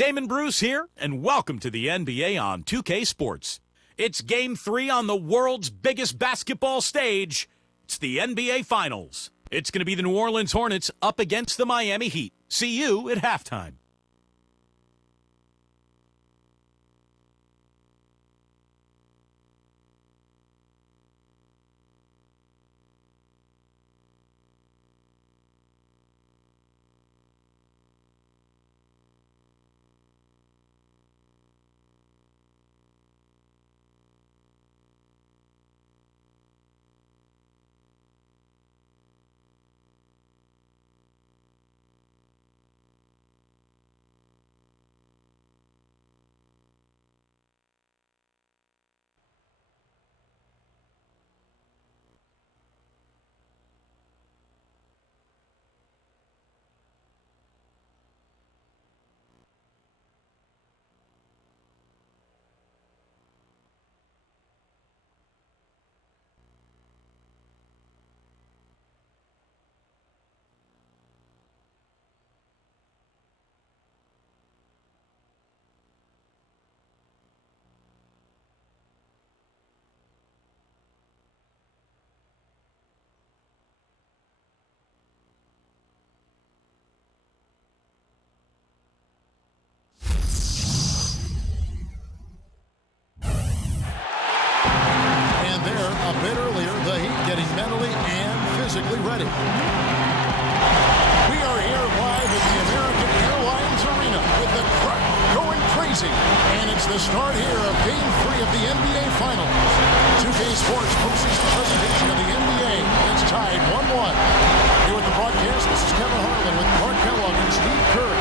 Damon Bruce here, and welcome to the NBA on 2K Sports. It's Game 3 on the world's biggest basketball stage. It's the NBA Finals. It's going to be the New Orleans Hornets up against the Miami Heat. See you at halftime. Physically ready. We are here live at the American Airlines Arena with the crowd going crazy. And it's the start here of Game 3 of the NBA Finals. 2K Sports postseason presentation of the NBA. It's tied 1-1. Here with the broadcast, this is Kevin Harlan with Clark Kellogg and Steve Kerr.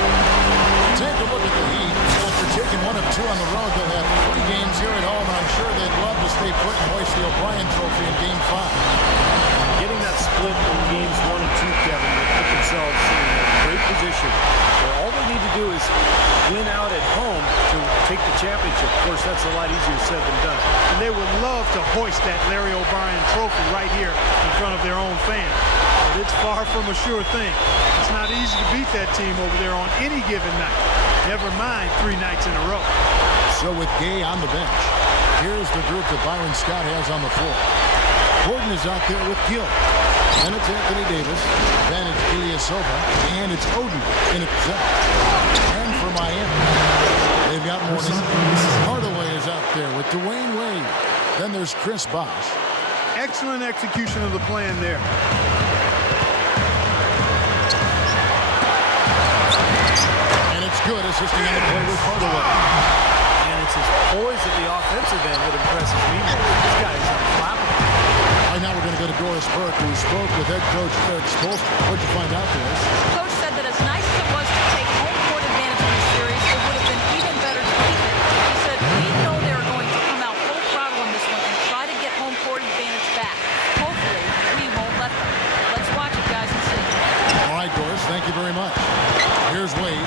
Take a look at the Heat. After taking 1 of 2 on the road, they'll have 3 games here at home, and I'm sure they'd love to stay put and hoist the O'Brien Trophy in Game 5. Getting that split in games 1 and 2, Kevin, will put themselves in a great position where all they need to do is win out at home to take the championship. Of course, that's a lot easier said than done. And they would love to hoist that Larry O'Brien trophy right here in front of their own fans. But it's far from a sure thing. It's not easy to beat that team over there on any given night. Never mind 3 nights in a row. So with Gay on the bench, here's the group that Byron Scott has on the floor. Gordon is out there with Gill. Then it's Anthony Davis. Then it's Ilyasova. And it's Oden in at the And for Miami, they've got Morning. Hardaway is out there with Dwayne Wade. Then there's Chris Bosh. Excellent execution of the plan there. And it's good, assisting on the play with Hardaway. And it's his poise at the offensive end that impresses me most. This guy is unflappable. Now we're going to go to Doris Burke, who spoke with head coach Eric Spoelstra. What'd you find out, Doris? Coach said that as nice as it was to take home court advantage in the series, it would have been even better to keep it. He said, we know they're going to come out full throttle in this one and try to get home court advantage back. Hopefully, we won't let them. Let's watch it, guys, and see. All right, Doris, thank you very much. Here's Wade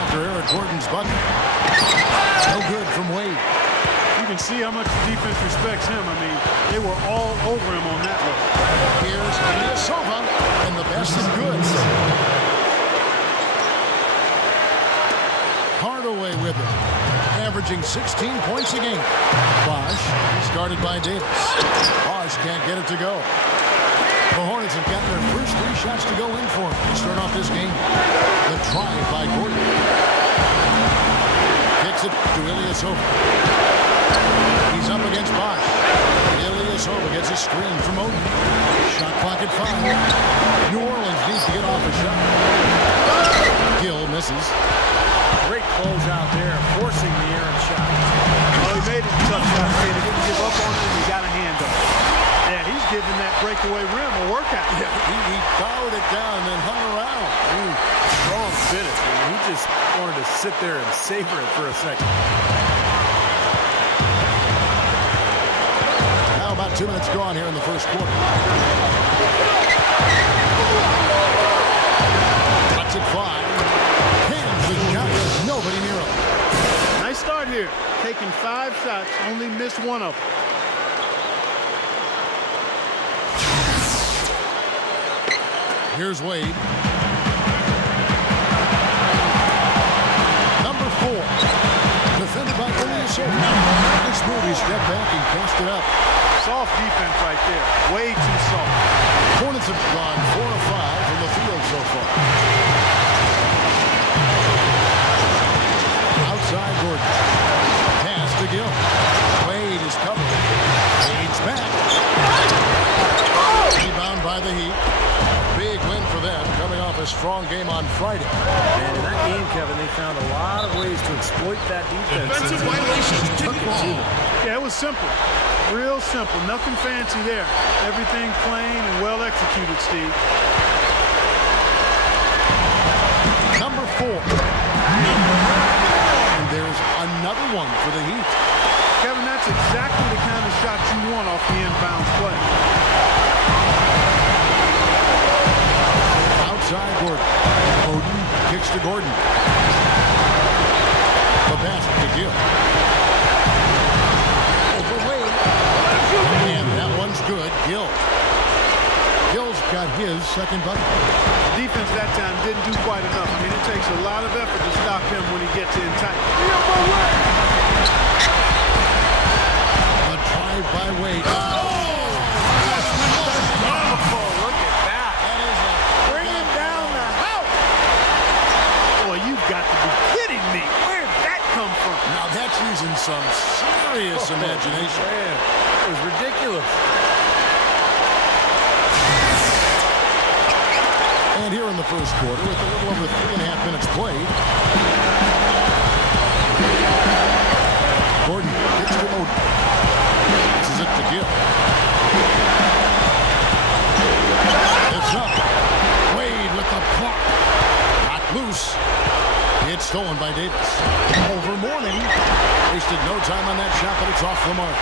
after Eric Gordon's bucket. No good from Wade. You can see how much the defense respects him. I mean, they were all over him on that look. Here's Ilyasova, and the best is good. Hardaway with it, averaging 16 points a game. Bosh, started by Davis. Bosh can't get it to go. The Hornets have gotten their first 3 shots to go in for them to start off this game. The drive by Gordon. Kicks it to Ilyasova. He's up against Bosh. Ilyasova gets a screen from Oden. Shot clock at 5. New Orleans needs to get off a shot. Gill misses. Great close out there, forcing the errant shot. Well, he made it a tough shot. He didn't give up on it, and he got a hand up. Yeah, he's giving that breakaway rim a workout. Yeah, he powered it down and then hung around. Ooh, strong finish. I mean, he just wanted to sit there and savor it for a second. About 2 minutes gone here in the first quarter. Cuts at 5. Hands the shot. There's nobody near him. Nice start here. Taking 5 shots, only missed 1 of them. Here's Wade. Number 4 so this move, he stepped back and cast it up. Soft defense right there. Way too soft. Hornets have gone 4 of 5 from the field so far. Outside Gordon. Pass to Gill. Wade is covered. Wade's back. Rebound by the Heat. Big win for them, coming off a strong game on Friday. And in that game, Kevin, they found a lot of ways to exploit that defense. Defensive violation. Took it to them. Yeah, it was simple. Real simple. Nothing fancy there. Everything plain and well executed, Steve. Number 4. And there's another one for the Heat. Kevin, that's exactly the kind of shot you want off the inbounds play. Outside Gordon. Bowden kicks to Gordon. The pass to Gill. Over Wade. And that one's good. Gill. Gill's got his second bucket. Defense that time didn't do quite enough. I mean, it takes a lot of effort to stop him when he gets in tight. The drive by Wade. Oh, look at that. That is a Bring him down the house. Boy, you've got to be kidding me. Where'd that come from? Now that's using some serious imagination. Man, it was ridiculous. And here in the first quarter, with a little over 3.5 minutes played, Gordon gets to Bowden. This is it to Gill. It's up. Wade with the block. Not loose. It's stolen by Davis. Over Mourning. Wasted no time on that shot, but it's off the mark.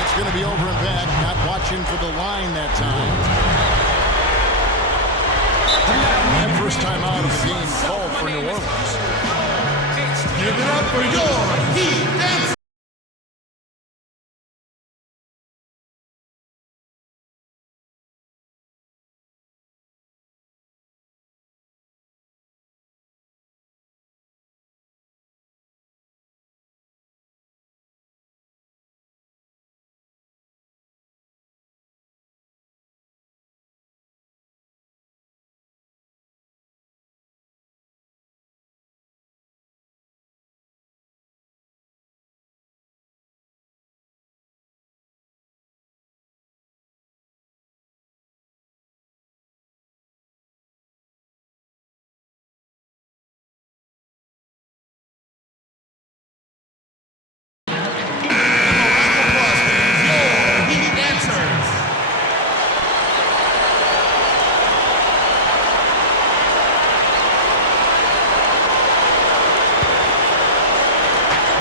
It's going to be over and back. Not watching for the line that time. And first time out of the game called for New Orleans. Give it up for your Heat Dancers.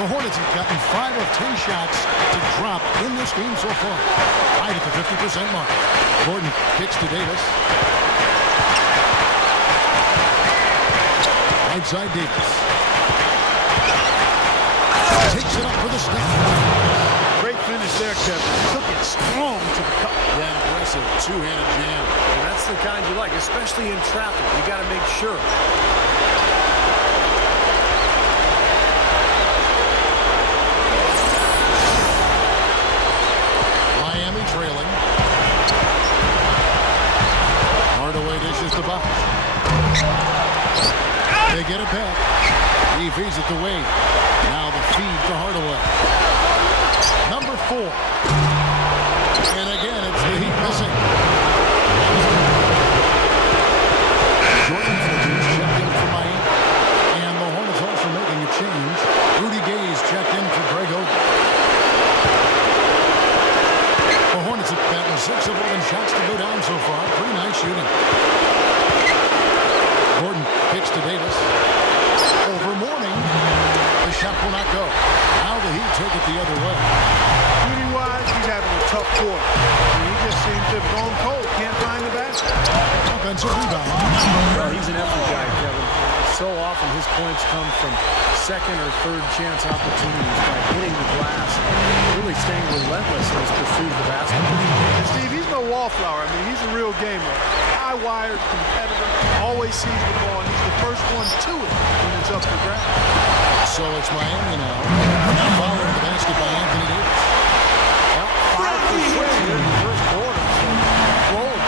The Hornets have gotten 5 of 10 shots to drop in this game so far. Right at the 50% mark. Gordon kicks to Davis. Right side Davis. Takes it up for the step. Great finish there, Kevin. Took it strong to the cup. That aggressive two-handed jam. And that's the kind you like, especially in traffic. You got to make sure. Trailing. Hardaway dishes the box. They get it back. He feeds it to Wade. Now the feed to Hardaway. Number 4. And again, it's the Heat missing. Jordan Hennessy checked in for Miami. And the Hornets also making a change. Rudy Gay's checked in for Greg Oden. The Hornets have gotten 6 of 11 shots to go down so far. Pretty nice shooting. Gordon kicks to Davis. Over Mourning. The shot will not go. Now the Heat take it the other way. Shooting-wise, he's having a tough quarter. He just seems to have gone cold. Can't find the basket. Offensive rebound. Well, he's an effort guy, Kevin. So often his points come from second or third chance opportunities by hitting the glass and really staying relentless in his pursuit of the basketball. And Steve, he's no wallflower. I mean, he's a real gamer. High-wired competitor. Always sees the ball, and he's the first one to it when it's up for grabs. So it's Miami now. Following the basket by Anthony Davis. Well, 5 for 6 here in the first quarter. So rolling.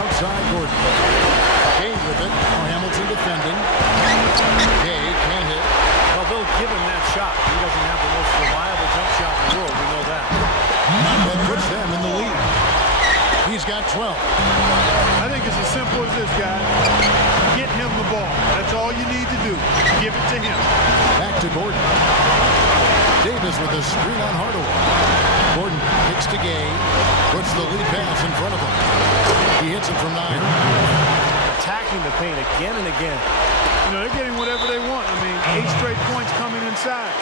Outside Gordon. Gay with it. Oh, Hamilton defending. Gay can't hit. Well, they'll give him that shot. He doesn't have the most reliable jump shot in the world. We know that. That puts them in the lead. He's got 12. I think it's as simple as this, guys. Get him the ball. That's all you need to do. Give it to him. Back to Gordon. Davis with a screen on Hardaway. Gordon kicks to Gay. Puts the lead pass in front of him. He hits it from 9. Attacking the paint again and again. You know, they're getting whatever they want. I mean, 8 straight points coming inside.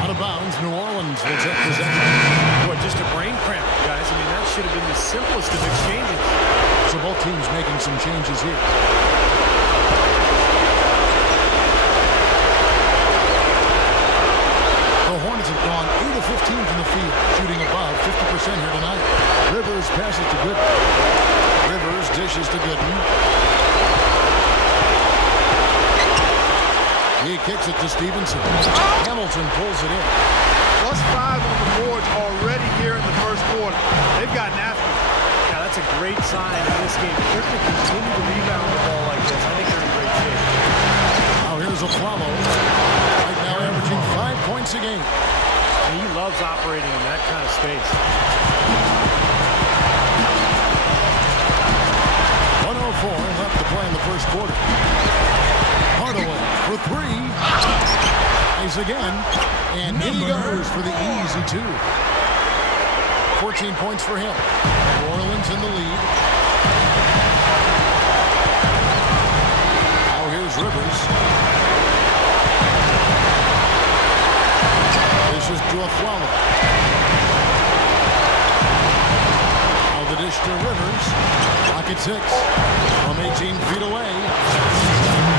Out of bounds, New Orleans will take possession. Boy, just a brain cramp, guys. I mean, that should have been the simplest of exchanges. So both teams making some changes here. The Hornets have gone 8 of 15 from the field, shooting above 50% here tonight. Rivers passes to Gooden. Rivers dishes to Gooden. He kicks it to Stevenson. Hamilton pulls it in. +5 on the boards already here in the first quarter. They've gotten after it. Yeah, that's a great sign in this game. If they're going to continue to rebound the ball like this, I think they're in great shape. Now here's a Flamo. Right now averaging 5 points a game. And he loves operating in that kind of space. 104 left to play in the first quarter. Hardaway for 3. He's again. And in he goes for the easy 2. 14 points for him. New Orleans in the lead. Now here's Rivers. This is to Aflalo. Now the dish to Rivers. Pocket 6 from 18 feet away.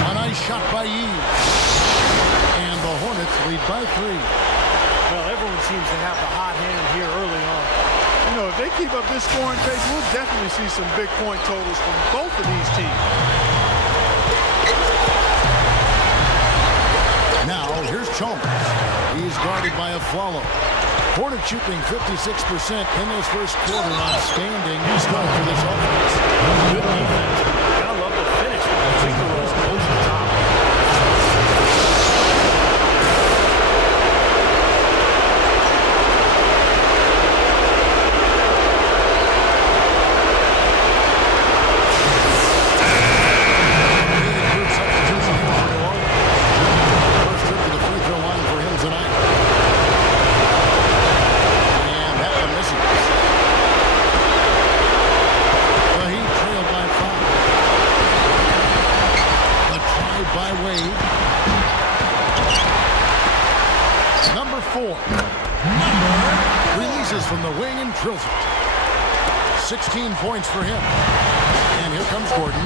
A nice shot by Yee. And the Hornets lead by 3. Well, everyone seems to have the hot hand here early on. You know, if they keep up this scoring pace, we'll definitely see some big point totals from both of these teams. Now, here's Chalmers. He's guarded by Aflalo. Hornets shooting 56% in this first quarter. Outstanding start for this offense. Good defense. Gotta love the finish with the finger rolls close to the top. Number 4. Releases from the wing and drills it. 16 points for him. And here comes Gordon.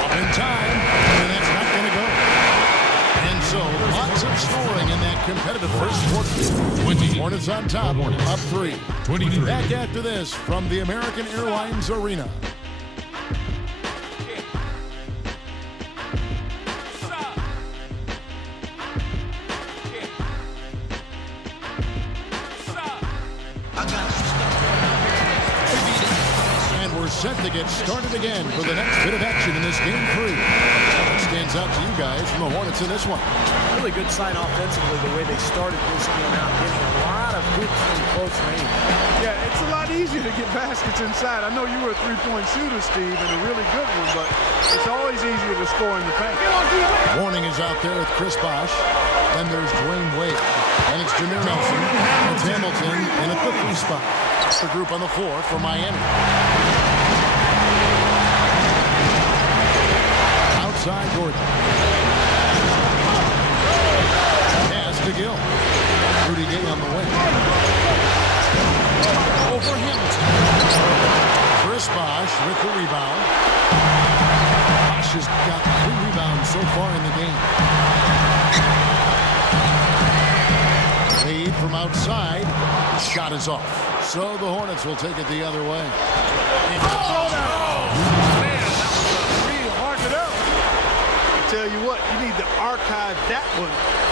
Up in time, and that's not going to go. And so, lots of scoring in that competitive first quarter. 20. Hornets on top, up 3. 23. Back after this from the American Airlines Arena. Set to get started again for the next bit of action in this game 3. What stands out to you guys from the Hornets in this one? Really good sign offensively the way they started this game out, getting a lot of hoops from close range. Yeah, it's a lot easier to get baskets inside. I know you were a three-point shooter, Steve, and a really good one, but it's always easier to score in the paint. Warning is out there with Chris Bosh. Then there's Dwayne Wade. And it's Jameer Nelson. It's Hamilton in at the 3 spot. That's the group on the floor for Miami. Outside Gordon. Pass to Gill. Rudy Gay on the way. Over Hamilton. Chris Bosh with the rebound. Bosh has got 3 rebounds so far in the game. Lead from outside. Shot is off. So the Hornets will take it the other way. Oh, man.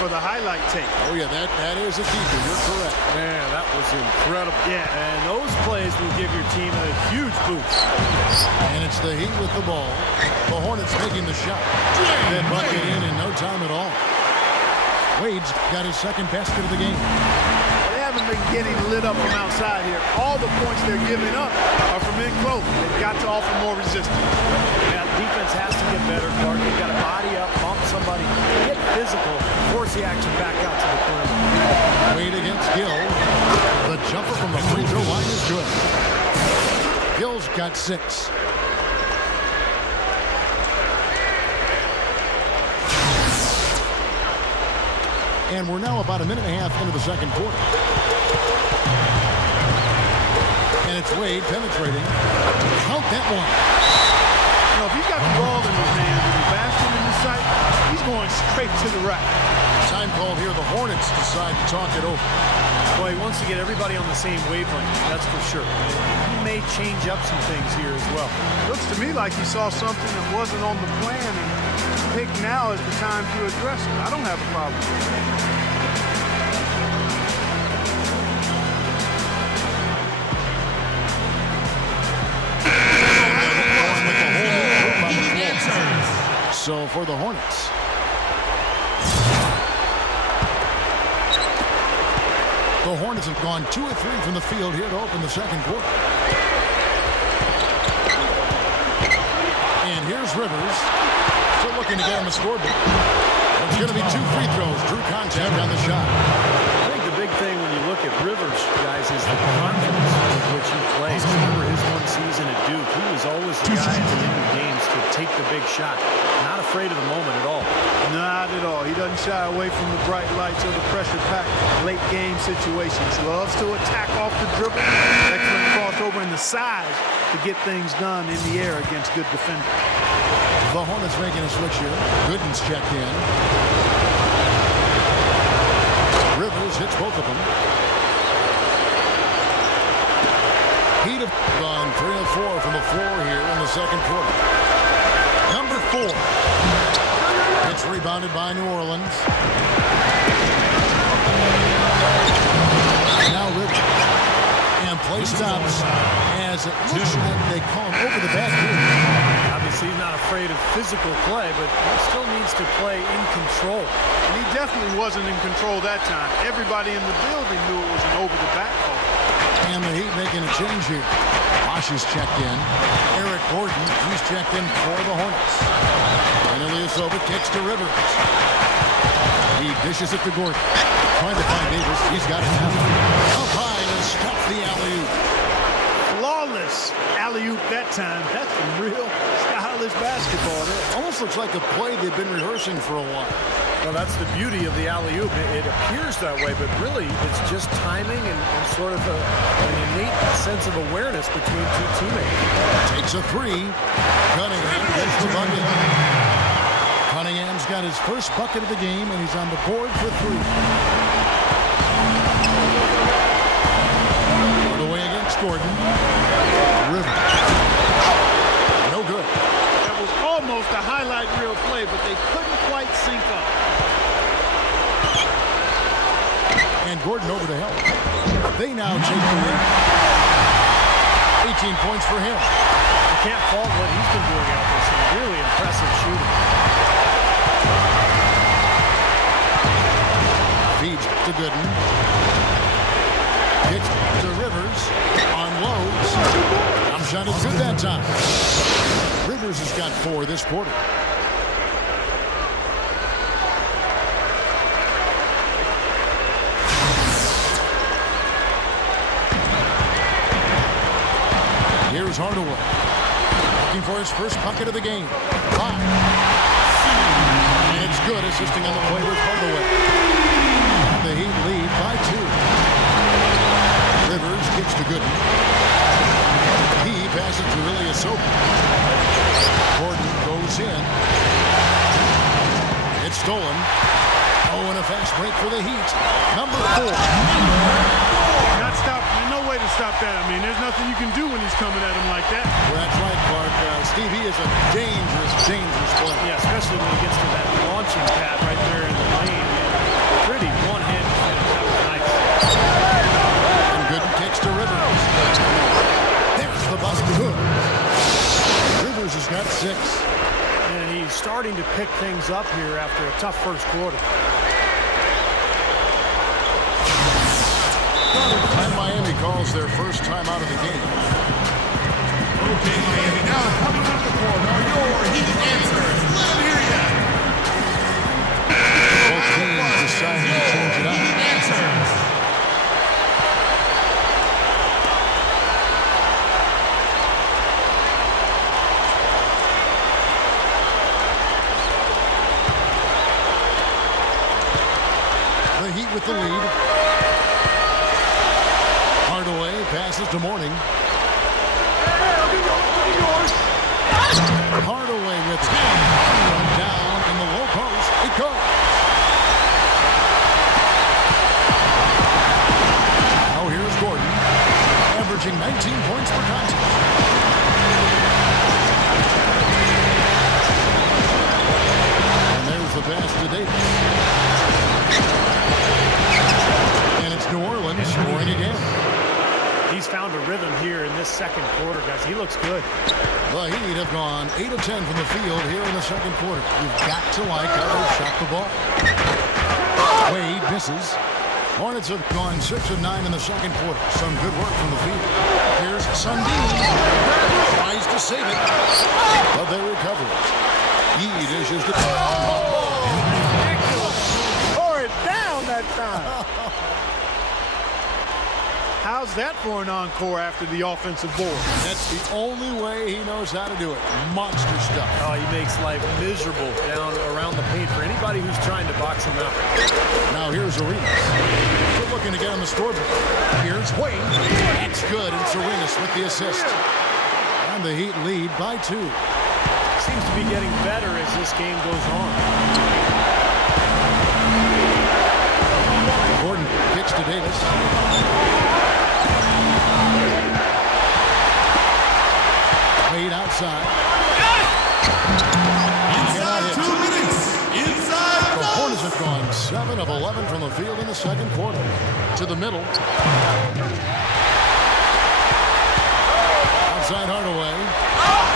for the highlight tape. Oh, yeah, that is a keeper. You're correct. Man, that was incredible. Yeah. And those plays will give your team a huge boost. And it's the Heat with the ball. The Hornets making the shot. That bucket in no time at all. Wade's got his second basket of the game. They haven't been getting lit up from outside here. All the points they're giving up are from in close. They've got to offer more resistance. Yeah, defense has to get better, Clark. They've got to body up, bump somebody, get physical, force the action back out to the perimeter. Wade against Gill. The jumper from the free throw line is good. Gill's got 6. And we're now about a minute and a half into the second quarter. And it's Wade penetrating. Count that one. You know, if he's got the ball in his hand and the basket in his sight, he's going straight to the rack. Time called here. The Hornets decide to talk it over. Well, he wants to get everybody on the same wavelength, that's for sure. He may change up some things here as well. Looks to me like he saw something that wasn't on the plan and picked now is the time to address it. I don't have a problem. So for the Hornets. The Hornets have gone 2 of 3 from the field here to open the second quarter. And here's Rivers. Still looking to get on the scoreboard. It's going to be 2 free throws. Drew contact on the shot. I think the big thing when you look at Rivers, guys, is the confidence with which he plays. Remember his one season at Duke. He was always the guy at the end of games to take the big shot. Not afraid of the moment at all. Not at all. He doesn't shy away from the bright lights or the pressure-packed late-game situations. Loves to attack off the dribble. Excellent crossover and the size to get things done in the air against good defenders. The Hornets making a switch here. Gooden's checked in. Rivers hits both of them. Heat have gone 3 of 4 from the floor here in the second quarter. Number 4. It's rebounded by New Orleans. Now Rivers. And play stops as it looks like they call him over the back here. Obviously, he's not afraid of physical play, but he still needs to play in control. And he definitely wasn't in control that time. Everybody in the building knew it was an over-the-back call. And the Heat making a change here. Bosch is checked in. Eric Gordon, he's checked in for the Hornets. And Ilyasova kicks to Rivers. He dishes it to Gordon. Trying to find Davis. He's got it now. Up high and stuff the alley-oop. Flawless alley-oop that time. That's some real stylish basketball there. Almost looks like a play they've been rehearsing for a while. Well, that's the beauty of the alley-oop. It appears that way, but really it's just timing and sort of an innate sense of awareness between two teammates. Takes a 3. Cunningham gets the bucket. Cunningham's got his first bucket of the game, and he's on the board for 3. Put away against Gordon. Rivers. No good. That was almost a highlight reel play, but they couldn't quite sync up. And Gordon over to help. They now take the win. 18 points for him. You can't fault what he's been doing out there. Some really impressive shooting. Feeds to Gooden. Gets to Rivers. Unloads. I'm shot is good that time. Rivers has got 4 this quarter. Here's Hardaway. Looking for his first bucket of the game. And it's good, assisting on the play with Hardaway. The Heat lead by 2. Rivers kicks to Gooden. He passes to Ilyasova. Gordon goes in. It's stolen. Oh, and a fast break for the Heat. Number 4. Not stop. There's no way to stop that. I mean, there's nothing you can do when he's coming at him like that. Well, that's right, Clark. Steve, he is a dangerous, dangerous player. Yeah, especially when he gets to that launching pad right there in the lane. at 6. And he's starting to pick things up here after a tough first quarter. And Miami calls their first time out of the game. Okay, Miami, now coming out of the court are your Heat answers. Let them hear ya. Both teams deciding to change it up. Heat answers. The Heat with the lead. Hardaway passes to Mourning. Hardaway with 10. Down in the low post. It goes. Now here's Gordon, averaging 19 points per contest. And there's the pass to Davis. And it's New Orleans scoring again. He's found a rhythm here in this second quarter, guys. He looks good. The Heat have gone 8 of 10 from the field here in the second quarter. You've got to like how they shot the ball. Wade misses. Hornets have gone 6 of 9 in the second quarter. Some good work from the field. Here's Sundin. Tries to save it, but they recover it. He dishes the Tore it down that time. How's that for an encore after the offensive board? That's the only way he knows how to do it. Monster stuff. Oh, he makes life miserable down around the paint for anybody who's trying to box him out. Now here's Arenas. Good looking to get on the scoreboard. Here's Wade. That's good. It's Arenas with the assist. And the Heat lead by 2. Seems to be getting better as this game goes on. Gordon kicks to Davis. Wade outside. Inside 2 minutes. Inside. The Hornets have gone 7 of 11 from the field in the second quarter. To the middle. Outside Hardaway.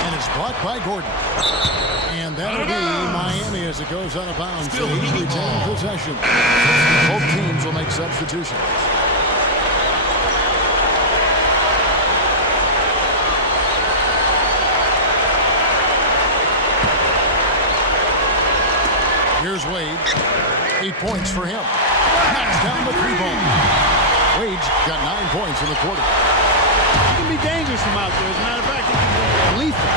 And it's blocked by Gordon. And that'll be Miami as it goes out of bounds. Still They Heat retain ball. possession. Both teams will make substitutions. Here's Wade. 8 points for him. Knocks down the 3-ball. Wade's got 9 points in the quarter. He can be dangerous from out there. As a matter of fact, he can be lethal.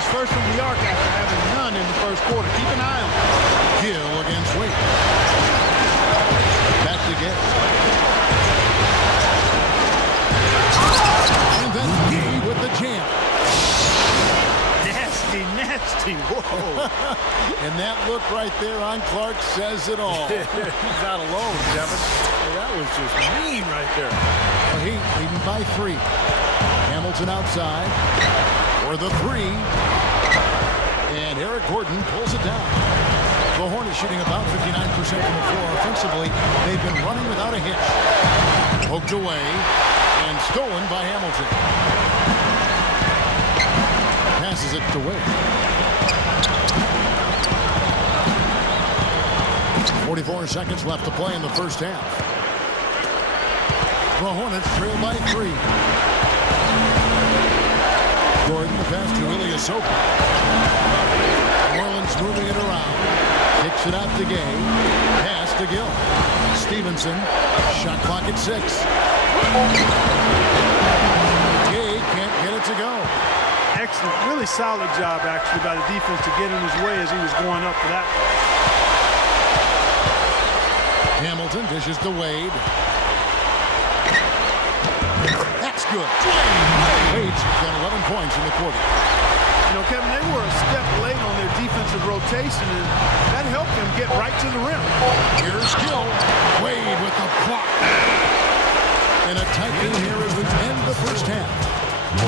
His first from the arc after having none in the first quarter. Keep an eye on him. Gill against Wade. Back to Gill. And then Gay with the jam. Nasty, nasty. Whoa. And that look right there on Clark says it all. He's not alone, Devin. Well, that was just mean right there. The Heat leading by 3. Hamilton outside for the 3. And Eric Gordon pulls it down. The Hornets shooting about 59% from the floor offensively. They've been running without a hitch. Poked away and stolen by Hamilton. Passes it to Wade. 44 seconds left to play in the first half. The Hornets trail by 3. Gordon, the pass to Ilyasova. Orleans moving it around. Kicks it out to Gay. Pass to Gill. Stevenson. Shot clock at 6. Gay can't get it to go. Excellent. Really solid job, actually, by the defense to get in his way as he was going up for that. Hamilton dishes to Wade. That's good. Wade's got 11 points in the quarter. You know, Kevin, they were a step late on their defensive rotation, and that helped them get right to the rim. Here's Gill. Wade with the block. And a tight game here as we end the first half.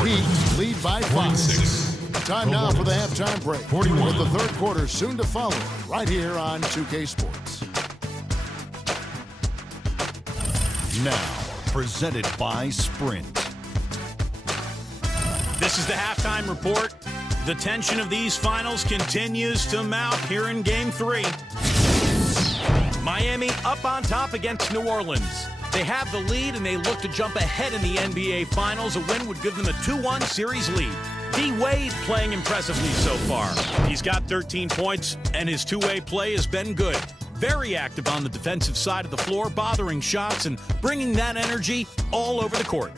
Heat lead by 5. Time now for the halftime break. 41. With the third quarter soon to follow right here on 2K Sports. Now, presented by Sprint. This is the halftime report. The tension of these finals continues to mount here in Game 3. Miami up on top against New Orleans. They have the lead, and they look to jump ahead in the NBA Finals. A win would give them a 2-1 series lead. D-Wade playing impressively so far. He's got 13 points, and his two-way play has been good. Very active on the defensive side of the floor, bothering shots and bringing that energy all over the court.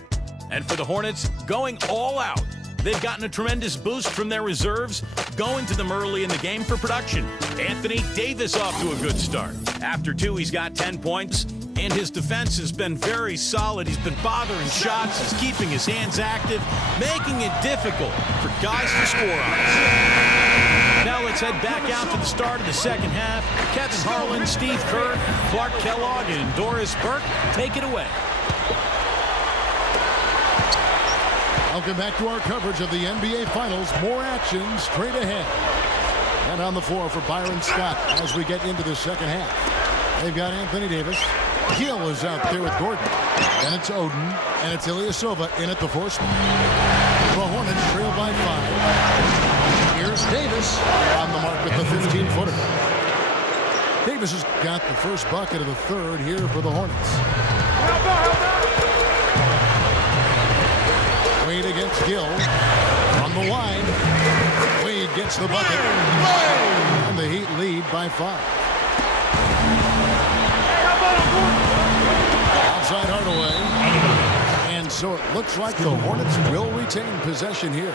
And for the Hornets, going all out. They've gotten a tremendous boost from their reserves, going to them early in the game for production. Anthony Davis off to a good start. After 2, he's got 10 points, and his defense has been very solid. He's been bothering shots, he's keeping his hands active, making it difficult for guys to score on. Now let's head back out to the start of the second half. Kevin Harlan, Steve Kerr, Clark Kellogg, and Doris Burke take it away. Welcome back to our coverage of the NBA Finals. More action straight ahead. And on the floor for Byron Scott as we get into the second half. They've got Anthony Davis. Gill is out there with Gordon. And it's Oden. And it's Ilyasova in at the 4 spot. The Hornets trail by 5. Here's Davis on the mark with the 15-footer. Davis has got the first bucket of the third here for the Hornets. Wade against Gill. On the line. Wade gets the bucket. And the Heat lead by 5. Outside Hardaway. And so it looks like the Hornets will retain possession here.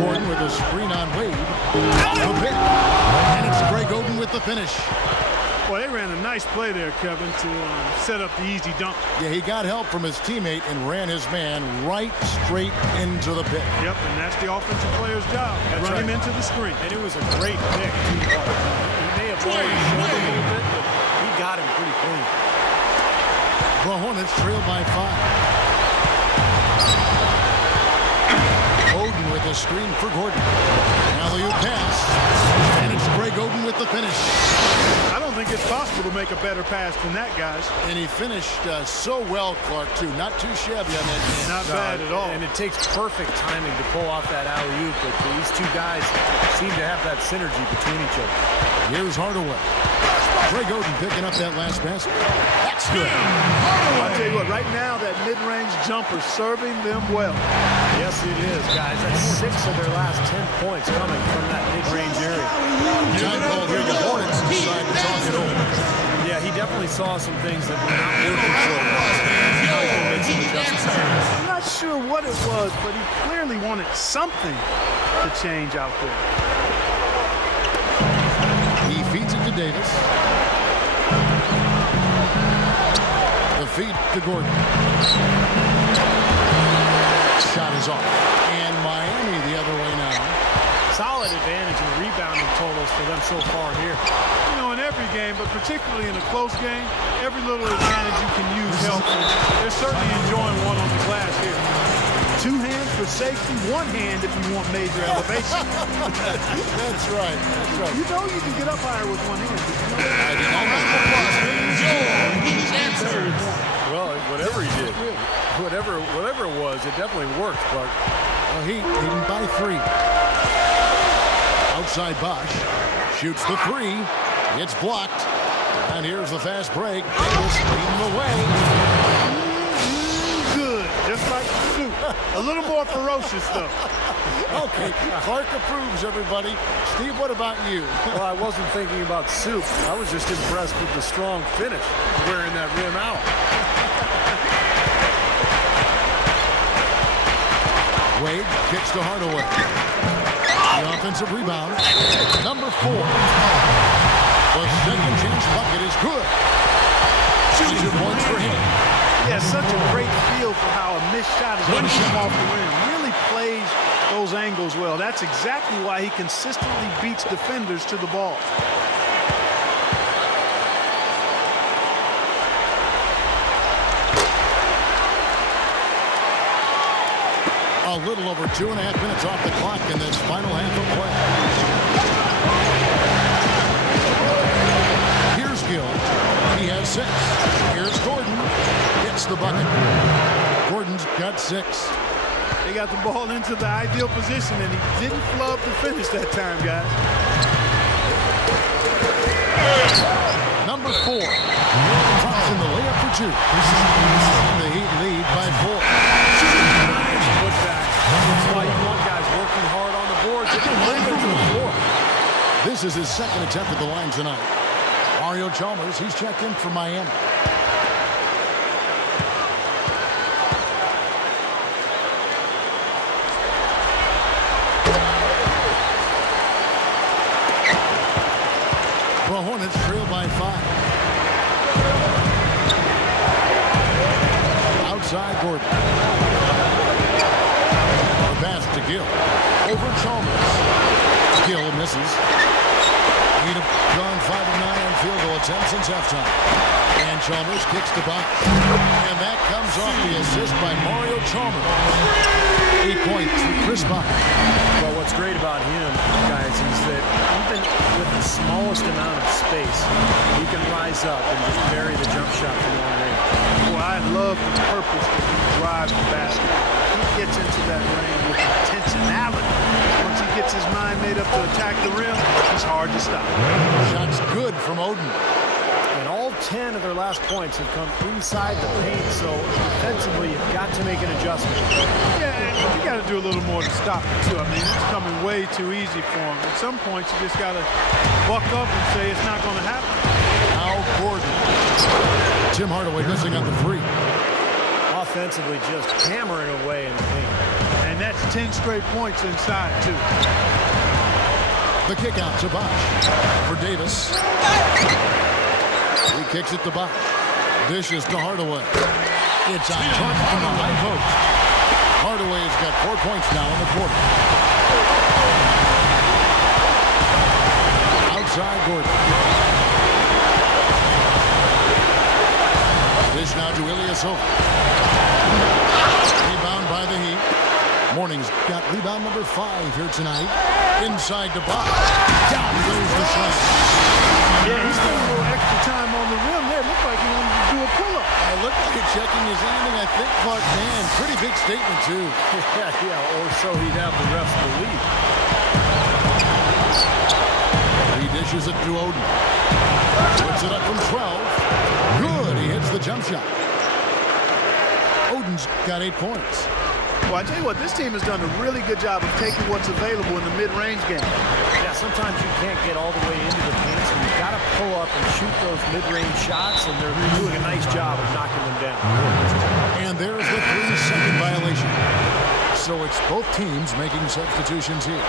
Gordon with a screen on Wade. The pick. And it's Greg Oden with the finish. Boy, they ran a nice play there, Kevin, to set up the easy dunk. Yeah, he got help from his teammate and ran his man right straight into the pick. Yep, and that's the offensive player's job. Run him into the screen. And it was a great pick, too. He may have blown his shoulder a little bit, but he got him pretty clean. The Hornets trail by 5. Oden with a screen for Gordon. Alley-oop pass. And it's Greg Oden with the finish. I don't think it's possible to make a better pass than that, guys. And he finished so well, Clark, too. Not too shabby on that game. Not bad at all. And it takes perfect timing to pull off that alley-oop, but these two guys seem to have that synergy between each other. Here's Hardaway. Greg Oden picking up that last basket. That's good. I'll tell you what, right now, that mid-range jumper serving them well. Yes, it is, guys. That's 6 of their last 10 points coming from that mid-range area. John called here the Hornets decide to talk it over. Yeah, he definitely saw some things that were not working for him. I'm not sure what it was, but he clearly wanted something to change out there. He feeds it to Davis. The feed to Gordon. Shot is off. And Miami the other way now. Solid advantage in rebounding totals for them so far here. You know, in every game, but particularly in a close game, every little advantage you can use helps. They're certainly enjoying one on the glass here. 2 hands for safety, 1 hand if you want major elevation. That's right. That's right. You know you can get up higher with 1 hand. I did not know. Well, whatever he did, whatever it was, it definitely worked, Clark. Well, Heat leading by 3. Outside Bosch shoots the 3. It's blocked. And here's the fast break. Davis leading the way. Good, just like soup. A little more ferocious, though. Okay, Clark approves, everybody. Steve, what about you? Well, I wasn't thinking about soup. I was just impressed with the strong finish, wearing that rim out. Wade kicks to Hardaway. The offensive rebound. Number 4. The second chance bucket is good. 2 points for him. He has such a great feel for how a missed shot is going to come off the rim. Really plays those angles well. That's exactly why he consistently beats defenders to the ball. A little over 2.5 minutes off the clock in this final half of play. Here's Gill. He has 6. Here's Gordon. It's makes the bucket. Gordon's got 6. They got the ball into the ideal position, and he didn't flub the finish that time, guys. Number 4. Drops in the layup for 2. The Heat lead by 4. Nice putback. That's why you want guys working hard on the board. Get the line to the floor. This is his second attempt at the line tonight. Mario Chalmers, he's checked in for Miami. The Hornets trail by 5. Outside Gordon. The pass to Gill. Over Chalmers. Gill misses. He'd have gone 5 of 9 on field goal attempts since halftime. And Chalmers kicks the box. And that comes off the assist by Mario Chalmers. 8 points for Chris Bosh. Well, what's great about him, guys, is that even with the smallest amount of space, he can rise up and just bury the jump shot from long range. Boy, I love the purpose that he drives the basketball. He gets into that lane with intentionality. Once he gets his mind made up to attack the rim, it's hard to stop. Shot's good from Oden. And all 10 of their last points have come inside the paint, so defensively you've got to make an adjustment. Yeah, you got to do a little more to stop it, too. I mean, it's coming way too easy for him. At some points, you just got to buck up and say it's not going to happen. Now Gordon. Tim Hardaway missing on the 3. Offensively, just hammering away in the paint. And that's 10 straight points inside, too. The kick out to Bosh for Davis. He kicks it to Bosh. Dishes to Hardaway. It's on target from the high post. Hardaway's got 4 points now in the quarter. Outside Gordon. Dish now to Ilyasova. Rebound by the Heat. Morning's got rebound number 5 here tonight. Inside to Bosh. Down goes the shot. Yeah, he spent a little extra time on the rim there. Looked like he wanted to do a pull-up. I looked like he's checking his landing. I think Clark, man, pretty big statement, too. yeah, or so he'd have the refs believe. He dishes it to Oden. Puts it up from 12. Good. He hits the jump shot. Oden's got 8 points. Well, I tell you what, this team has done a really good job of taking what's available in the mid-range game. Yeah, sometimes you can't get all the way into the paint, so you've got to pull up and shoot those mid-range shots, and they're doing a nice job of knocking them down. And there's the 3-second violation. So it's both teams making substitutions here.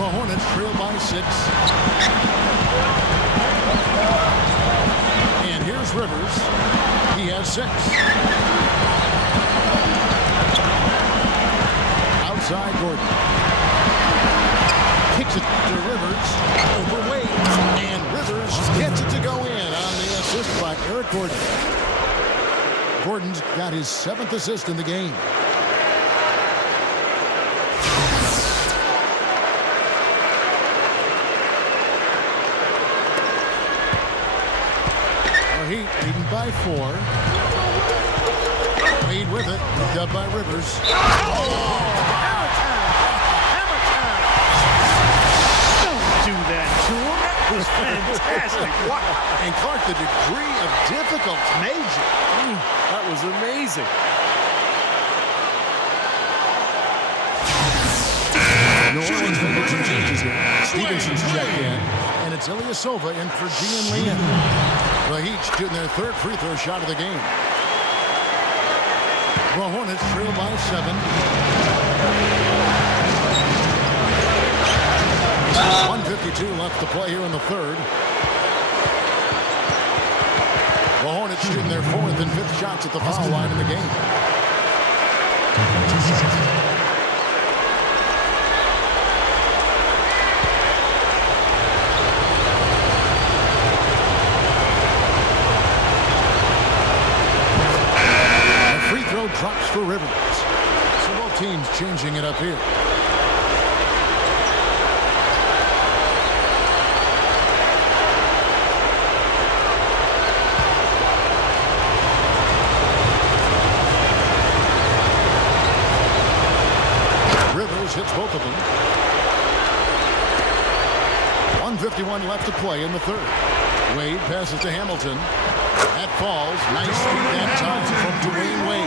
The Hornets trail by 6. And here's Rivers. He has 6. Outside Gordon. Kicks it to Rivers. Overweight. And Rivers gets it to go in on the assist by Eric Gordon. Gordon's got his 7th assist in the game. Heat leading by 4. Lead with it. Dubbed by Rivers. Hammer time! Don't do that to him. That was fantastic. Wow. And Clark, the degree of difficulty. Major. That was amazing. New Orleans making some changes here. Stevenson's checked in. And it's Ilyasova in for Gian Leon. The Heat shooting their 3rd free throw shot of the game. The Hornets trail by 7. 1:52 left to play here in the 3rd. The Hornets shooting their 4th and 5th shots at the foul line in the game. Drops for Rivers. So both teams changing it up here. 2:51 left to play in the third. Wade passes to Hamilton. That falls. Nice feed that time from Dwayne Wade.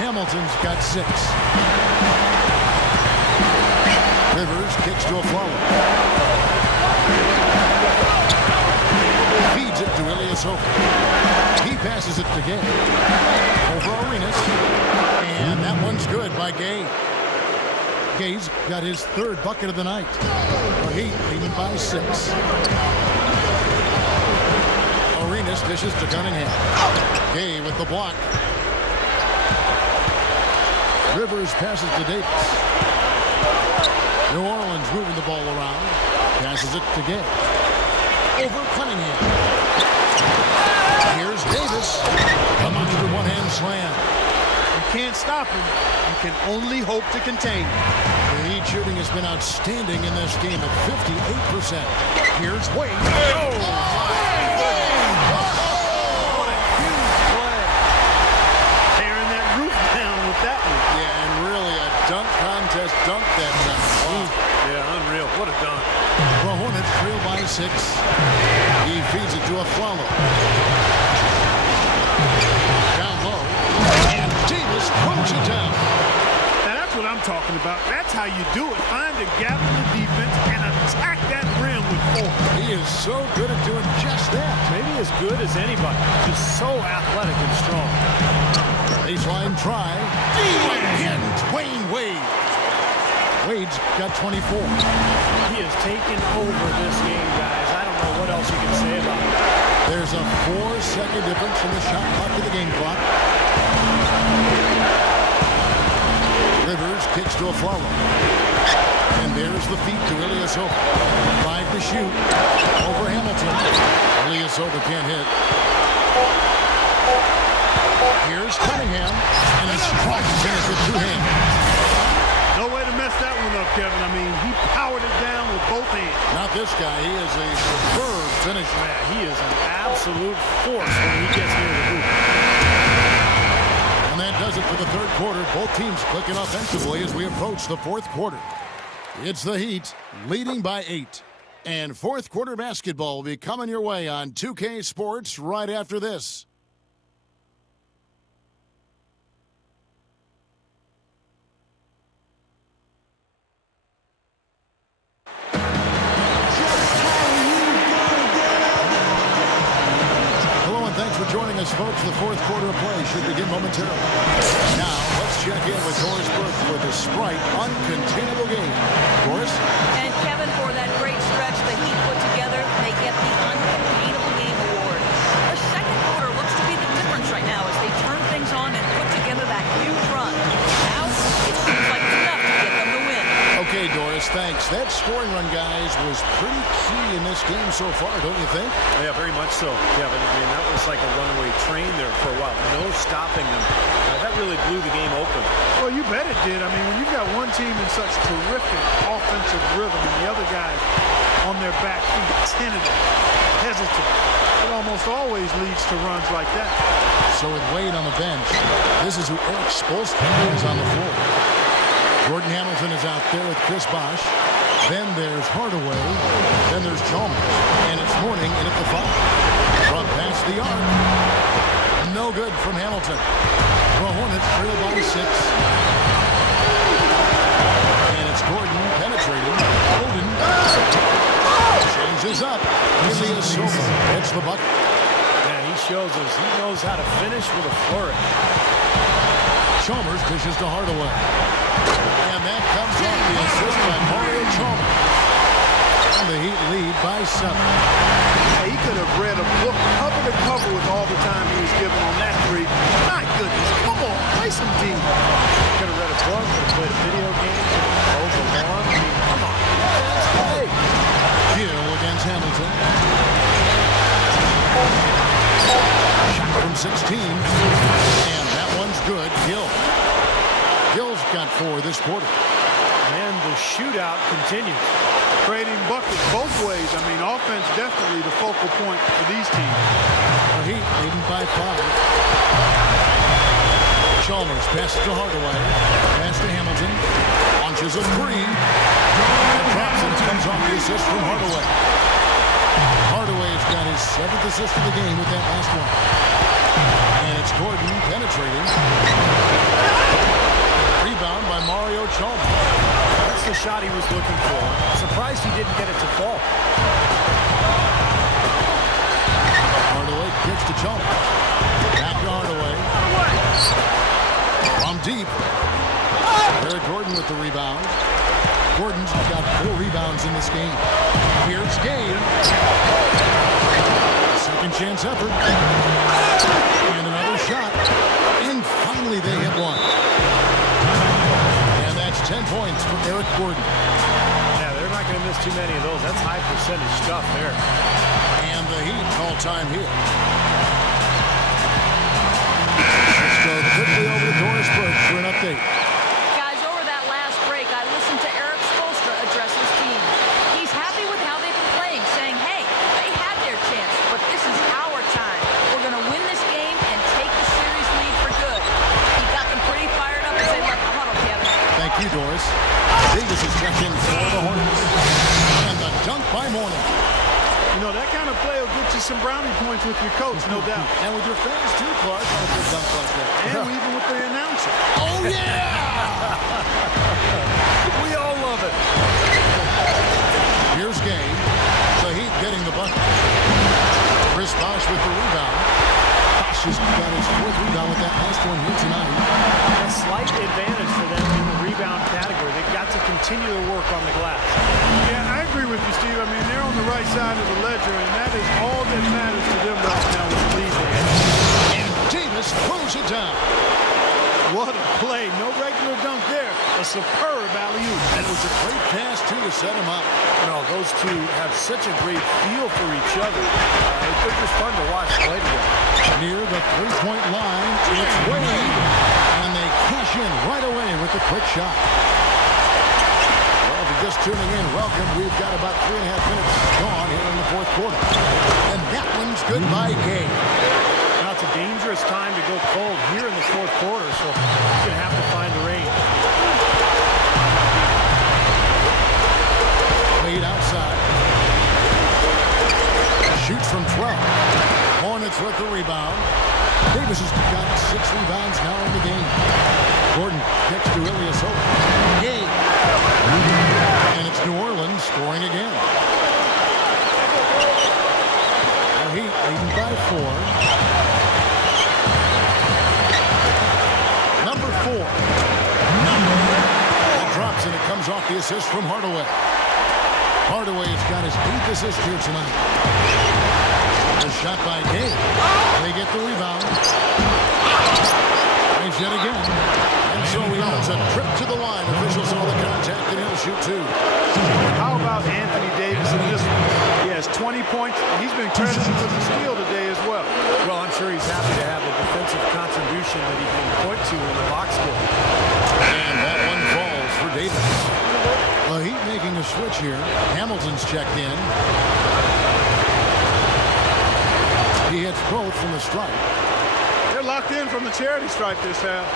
Hamilton's got 6. Rivers kicks to a flower. Feeds it to Ilyasova. He passes it to Gay. Over Arenas. And that one's good by Gay. Gay's got his 3rd bucket of the night. The Heat leading by 6. Arenas dishes to Cunningham. Gay with the block. Rivers passes to Davis. New Orleans moving the ball around. Passes it to Gay. Over Cunningham. Here's Davis. A monster one-hand slam. You can't stop him. You can only hope to contain him. The Heat shooting has been outstanding in this game at 58%. Here's Wade. What a huge play. Tearing that roof down with that one. Yeah, and really a dunk contest dunk that time. Wow. Yeah, unreal. What a dunk. The Hornets trail by 6. He feeds it to a Flalo. Down low. And Davis punch it down. Now that's what I'm talking about. That's how you do it. Find a gap in the defense and attack that rim with force. He is so good at doing just that. Maybe as good as anybody. Just so athletic and strong. Baseline try. Again, Dwayne Wade. Wade's got 24. He has taken over this game, guys. I don't know what else you can say about it. There's a 4-second difference from the shot clock to the game clock. Rivers kicks to a Flalo. And there's the feet to Ilyasova. 5 to shoot. Over Hamilton. Ilyasova can't hit. Here's Cunningham. And a strong finish with 2 hands. No way to mess that one up, Kevin. I mean, he powered it down with both hands. Not this guy. He is a superb finisher. Man, he is an absolute force when he gets near the hoop. And that does it for the third quarter. Both teams clicking offensively as we approach the fourth quarter. It's the Heat leading by 8. And fourth quarter basketball will be coming your way on 2K Sports right after this. Joining us, folks. The fourth quarter of play should begin momentarily. Now, let's check in with Doris Burke for the Sprite Uncontainable Game. Doris? And Kevin, for that great stretch the Heat put together, they get the Uncontainable Game Award. The second quarter looks to be the difference right now as they turn things on and put together that huge run. Now, it seems like it's enough to get them the win. Okay, Doris, thanks. That scoring run, guys, was pretty key in this game so far, don't you think? Yeah, very much so, Kevin. I mean, that was like a runaway train there for a while. No stopping them. That really blew the game open. Well, you bet it did. I mean, when you've got one team in such terrific offensive rhythm and the other guys on their back feet, tentative, hesitant, it almost always leads to runs like that. So with Wade on the bench, this is who Eric Spoelstra is on the floor. Jordan Hamilton is out there with Chris Bosh. Then there's Hardaway. Then there's Chalmers. And it's Mourning in at the 5. From past the arc. No good from Hamilton. The Hornets trail by 6. And it's Gordon penetrating. Golden changes up. Ilyasova hits the bucket. Man, he shows us he knows how to finish with a flourish. Chalmers dishes to Hardaway. And that comes off the assist by Mario Chalmers. And the Heat lead by 7. He could have read a book cover to cover with all the time he was given on that three. My goodness, come on, play some D. Could have read a book, could have played a video game, mowed the lawn. I mean, come on. Let's play. Gill against Hamilton. Shot from 16. And that one's good. Gill. Gill's got 4 this quarter. And the shootout continues. Trading buckets both ways. I mean, offense definitely the focal point for these teams. The Heat leading by 5. Chalmers passes to Hardaway. Pass to Hamilton. Launches a three. Drops it. It comes off the assist from Hardaway. Hardaway's got his 7th assist of the game with that last one. And it's Gordon penetrating. Rebound by Mario Chalmers. That's the shot he was looking for. Surprised he didn't get it to fall. Hardaway kicks to Chalmers. Back to Hardaway. From deep. Eric Gordon with the rebound. Gordon's got 4 rebounds in this game. Here's Gay. Second chance effort. And another shot. And finally they hit one. And that's 10 points for Eric Gordon. Yeah, they're not going to miss too many of those. That's high percentage stuff there. And the Heat all-time hit. Let's go quickly over to Doris Burke for an update. Guys, over that last break, I listened to Eric Spoelstra address his team. He's happy with how they've been playing, saying, hey, they had their chance, but this is our time. We're going to win this game and take the series lead for good. He got them pretty fired up as they left the huddle, Kevin. Thank you, Doris. Davis is checked in for the Hornets. And the dunk by Mourning. You know, that kind of play will get you some brownie points with your coach, no doubt. And with your fans, too, Clark, on a good dunk like that. And even with the announcer. Oh, yeah! We all love it. Here's Gay. The Heat getting the bucket. Chris Bosh with the rebound. Bosh has got his 4th rebound with that last one here tonight. A slight advantage for them in the rebound category. They've got to continue to work on the glass. Yeah, I agree with you, Steve. I mean, they're on the right side of the ledger, and that is all that matters to them right now with the lead they have. And Davis throws it down. What a play. No regular dunk there. A superb alley-oop. And it was a great pass, too, to set him up. Well, those two have such a great feel for each other. They're just fun to watch play together. Near the three-point line, it's Wade. And they cash in right away with the quick shot. Well, if you're just tuning in, welcome. We've got about 3.5 minutes gone here in the 4th quarter. And that one's good by Gay. Now, it's a dangerous time to go cold here in the 4th quarter, so he's going to have to find the range. Wade outside. Shoots from 12. Hornets with the rebound. Davis has got 6 rebounds now in the game. Gordon kicks to Ilyasova. Gay. And it's New Orleans scoring again. The Heat leading by 4. Number 4. It drops and it comes off the assist from Hardaway. Hardaway's got his 8th assist here tonight. The shot by Gay. They get the rebound. Range yet again. And so he owns a trip to the line. Officials saw the contact and he'll shoot 2. How about Anthony Davis in this one? He has 20 points. He's been credited with the steal today as well. Well, I'm sure he's happy to have a defensive contribution that he can point to in the box score. And that one falls for Davis. The Heat making a switch here. Hamilton's checked in. He hits both from the stripe. They're locked in from the charity stripe this half.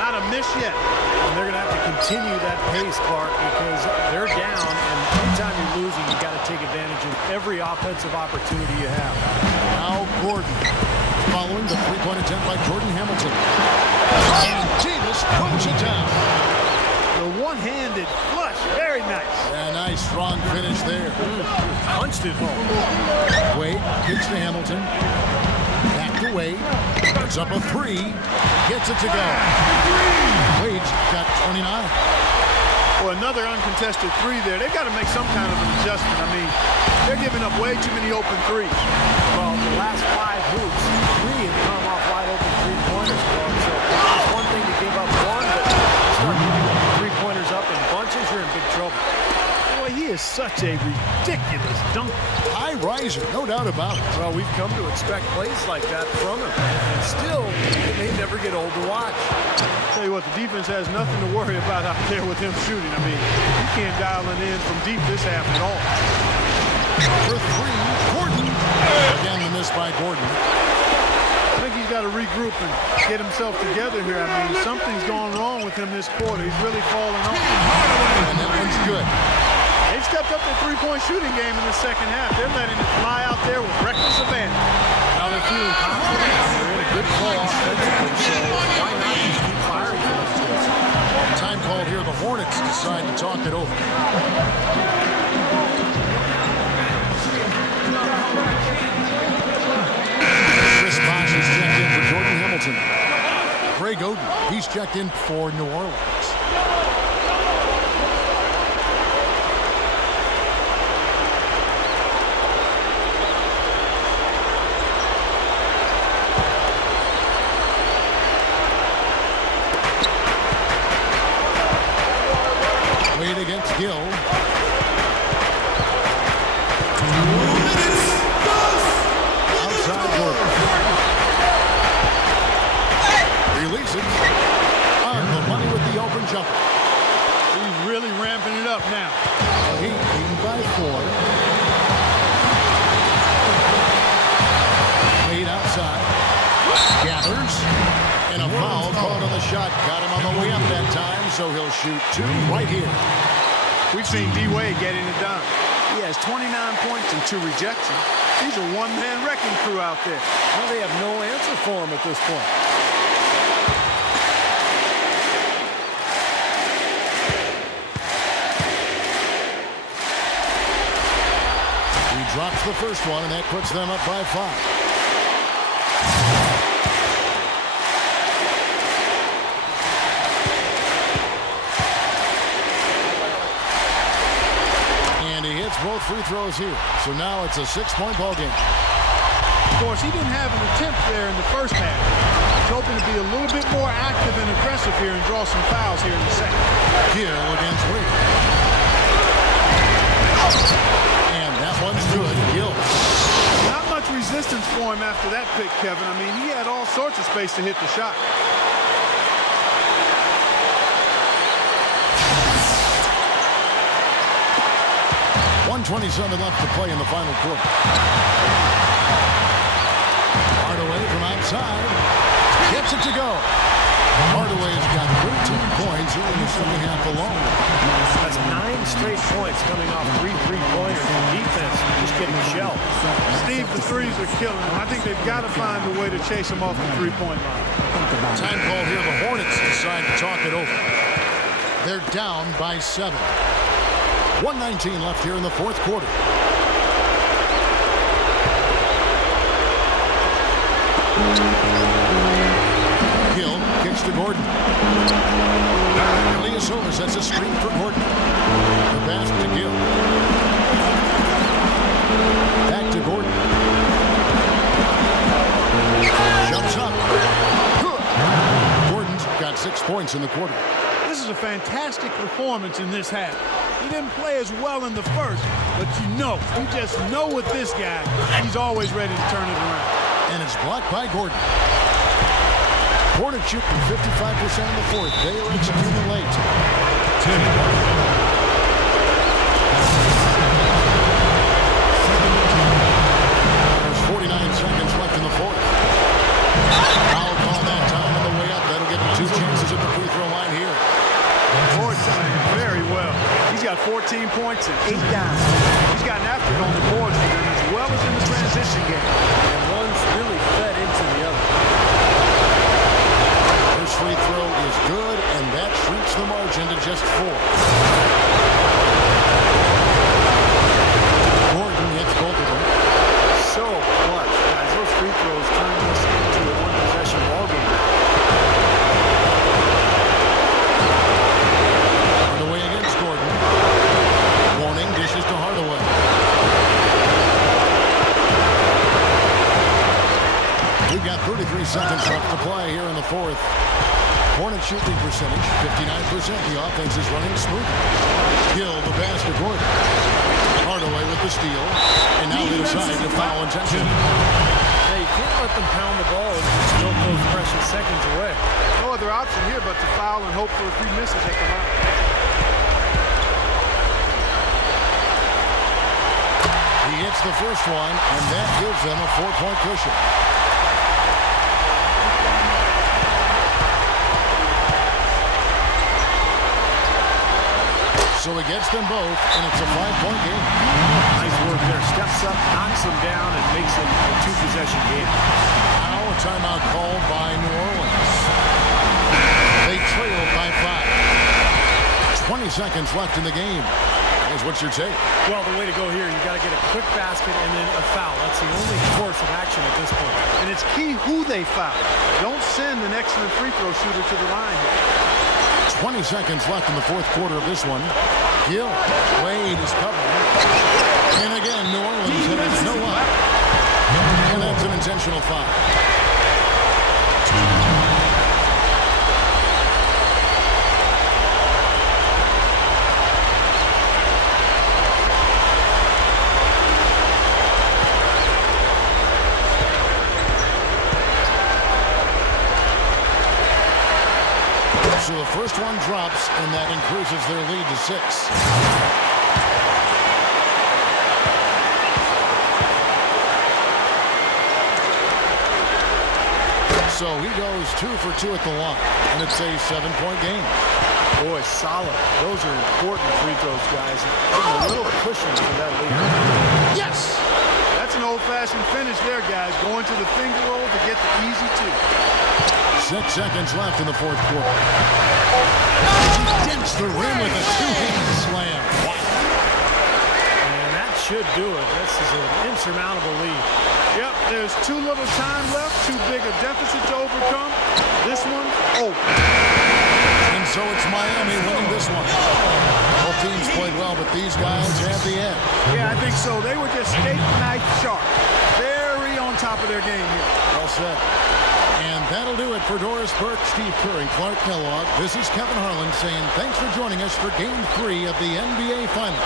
Not a miss yet. And they're going to have to continue that pace, Clark, because they're down, and anytime you're losing, you've got to take advantage of every offensive opportunity you have. Now Gordon, following the three-point attempt by Jordan Hamilton. And Davis throws it down. The one-handed flush, very nice. A nice strong finish there. Punched it home. Wade kicks to Hamilton. Back to Wade. Puts up a 3. Gets it to go. Wade's got 29. Well, another uncontested 3 there. They've got to make some kind of an adjustment. I mean, they're giving up way too many open 3s. Well, the last 5 hoops, 3 have come off wide open three-pointers. So it's one thing to give up one, but start giving up three-pointers up in bunches, you're in big trouble. Boy, he is such a ridiculous dunker. High riser, no doubt about it. Well, we've come to expect plays like that from him. And still, it may never get old to watch. Tell you what, the defense has nothing to worry about out there with him shooting. I mean, you can't dial it in from deep this half at all. For 3, Gordon. Again, the miss by Gordon. I think he's he's got to regroup and get himself together here. I mean, something's gone wrong with him this quarter. He's really falling off. And that one's good. They've stepped up their three-point shooting game in the second half. They're letting it fly out there with reckless abandon. Now they're feeling confident. They're in a good flow offensively, so why not just keep firing for those two? Time called here. The Hornets decide to talk it over. Chris Bosh is checked in for Jordan Hamilton. Greg Oden, he's checked in for New Orleans. Wade against Gill. 2 minutes. Outside Jordan. Releases. On the money with the open jumper. He's really ramping it up now. Heat leading by 4. Wade outside. Gathers. And a foul called on the shot. Got him on the way up that time, so he'll shoot 2 right here. We've seen D-Wade getting it done. He has 29 points and 2 rejections. He's a one-man wrecking crew out there. Well, they have no answer for him at this point. He drops the first one, and that puts them up by 5. Both free throws here. So now it's a 6-point ball game. Of course, he didn't have an attempt there in the first half. He's hoping to be a little bit more active and aggressive here and draw some fouls here in the second. Gill against Wade. And that one's good. Gill. Not much resistance for him after that pick, Kevin. I mean, he had all sorts of space to hit the shot. 1:27 left to play in the final quarter. Hardaway from outside. Gets it to go. Hardaway's got 13 points here in the second half alone. That's 9 straight points coming off 3 3-pointers. Defense just getting shelled. Steve, the threes are killing him. I think they've got to find a way to chase him off the three-point line. Time call here. The Hornets decide to talk it over. They're down by 7. 1:19 left here in the fourth quarter. Gill kicks to Gordon. Ilyasova sets a screen for Gordon. The pass to Gill. Back to Gordon. Jumps up. Gordon's got 6 points in the quarter. This is a fantastic performance in this half. He didn't play as well in the first, but you just know with this guy, he's always ready to turn it around. And it's blocked by Gordon. Hornets shooting 55% in the fourth. They are executing late. There's 49 seconds left in the fourth. Foul call that time on the way up. That'll give him 2 chances at the free throw line here. Gordon's playing very well. He's got 14 points and 8 dimes. He's gotten after it on the boards for them as well as in the transition game. And one's really fed into the other. First free throw is good, and that shrinks the margin to just 4. Gordon hits both of them. So clutch, guys. Those free throws turn this into a one-possession ball game. Hardaway against Gordon. Warning, dishes to Hardaway. We've got 33 seconds left to play here in the fourth. Hornets shooting percentage, 59%. The offense is running smooth. Gill, the pass to Gordon. Hardaway with the steal. And now they decide to foul intention. Yeah, you can't let them pound the ball and milk those precious seconds away. No other option here but to foul and hope for a few misses at the line. He hits the first one, and that gives them a 4-point cushion. So he gets them both, and it's a 5-point game. Nice work there. Steps up, knocks them down, and makes it a two-possession game. Now a timeout called by New Orleans. They trail by 5. 20 seconds left in the game. What's your take? Well, the way to go here, you got to get a quick basket and then a foul. That's the only course of action at this point. And it's key who they foul. Don't send an excellent free throw shooter to the line here. 20 seconds left in the fourth quarter of this one. Gill. Wade is covering. And again, New Orleans has no up. And that's an intentional foul. So the first one drops, and that increases their lead to 6. So he goes 2 for 2 at the line, and it's a 7-point game. Boy, solid. Those are important free throws, guys. Giving a little cushion for that lead. Yes! That's an old-fashioned finish there, guys. Going to the finger roll to get the easy 2. 6 seconds left in the fourth quarter. He dents the rim with a two-hand slam. And that should do it. This is an insurmountable lead. Yep, there's too little time left, too big a deficit to overcome. This one, And so it's Miami winning this one. Both teams played well, but these guys have the edge. Yeah, I think so. They were just steak knife sharp. Very on top of their game here. Well said. And that'll do it for Doris Burke, Steve Kerr, and Clark Kellogg. This is Kevin Harlan saying thanks for joining us for Game 3 of the NBA Finals.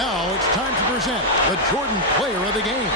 Now it's time to present the Jordan Player of the Game.